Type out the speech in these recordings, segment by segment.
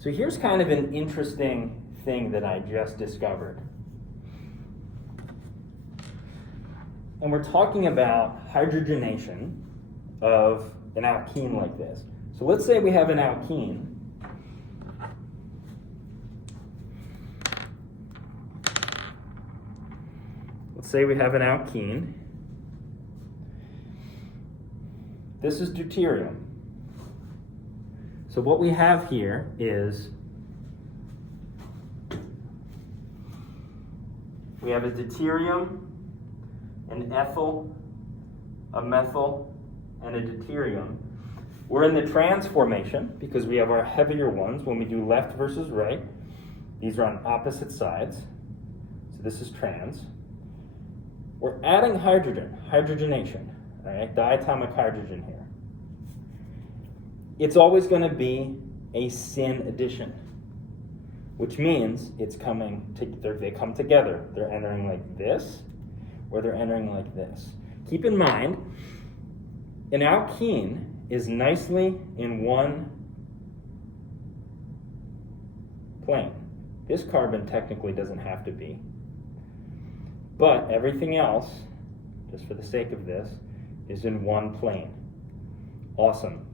So here's kind of an interesting thing that I just discovered. And we're talking about hydrogenation of an alkene like this. So let's say we have an alkene. Let's say we have an alkene. This is deuterium. So what we have here is we have a deuterium, an ethyl, a methyl, and a deuterium. We're in the trans formation because we have our heavier ones when we do left versus right. These are on opposite sides. So this is trans. We're adding hydrogen, hydrogenation, all right, diatomic hydrogen here. It's always going to be a syn addition, which means it's coming they come together. They're entering like this, or they're entering like this. Keep in mind, an alkene is nicely in one plane. This carbon technically doesn't have to be, but everything else, just for the sake of this, is in one plane. Awesome.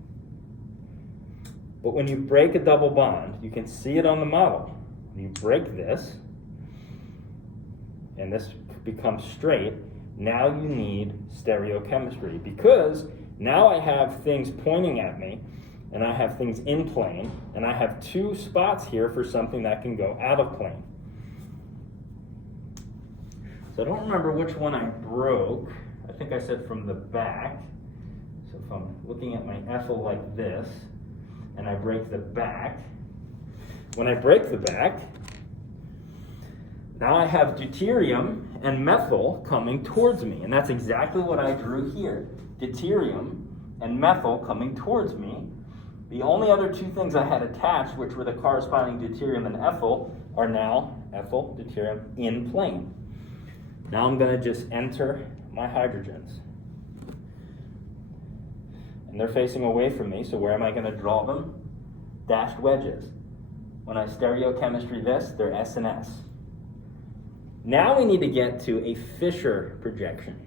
But when you break a double bond, you can see it on the model. When you break this, and this becomes straight, now you need stereochemistry, because now I have things pointing at me, and I have things in plane, and I have two spots here for something that can go out of plane. So I don't remember which one I broke. I think I said from the back. So if I'm looking at my ethyl like this, and I break the back, when I break the back, now I have deuterium and methyl coming towards me, and that's exactly what I drew here. Deuterium and methyl coming towards me. The only other two things I had attached, which were the corresponding deuterium and ethyl, are now ethyl, deuterium in plane. Now I'm going to just enter my hydrogens. And they're facing away from me, so where am I going to draw them? Dashed wedges. When I stereochemistry this, they're S and S. Now we need to get to a Fischer projection.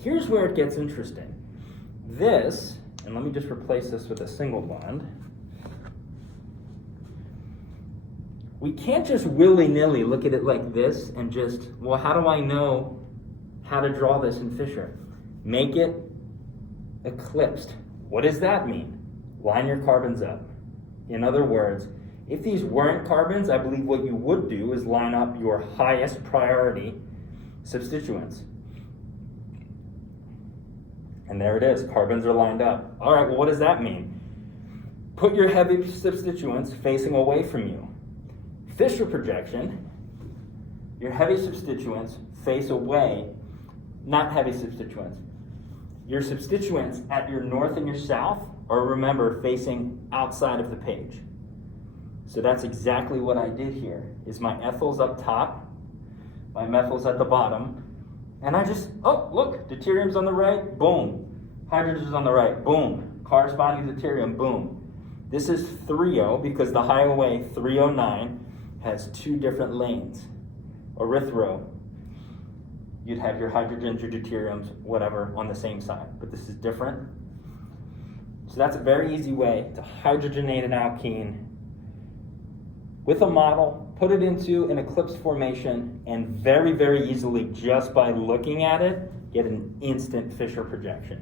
Here's where it gets interesting. This, and let me just replace this with a single bond. We can't just willy-nilly look at it like this and just, well, how do I know how to draw this in Fischer? Make it eclipsed. What does that mean? Line your carbons up. In other words, if these weren't carbons, I believe what you would do is line up your highest priority substituents. And there it is, carbons are lined up. All right, well, what does that mean? Put your heavy substituents facing away from you. Fischer projection, your heavy substituents face away, not heavy substituents. Your substituents at your north and your south are, remember, facing outside of the page. So that's exactly what I did here, is my ethyls up top, my methyls at the bottom, and I just, oh, look, deuterium's on the right, boom. Hydrogen's on the right, boom. Corresponding deuterium, boom. This is 3O because the highway 309 has two different lanes. Erythro, you'd have your hydrogens, your deuteriums, whatever, on the same side, but this is different. So that's a very easy way to hydrogenate an alkene with a model, put it into an eclipse formation, and very, very easily, just by looking at it, get an instant Fischer projection.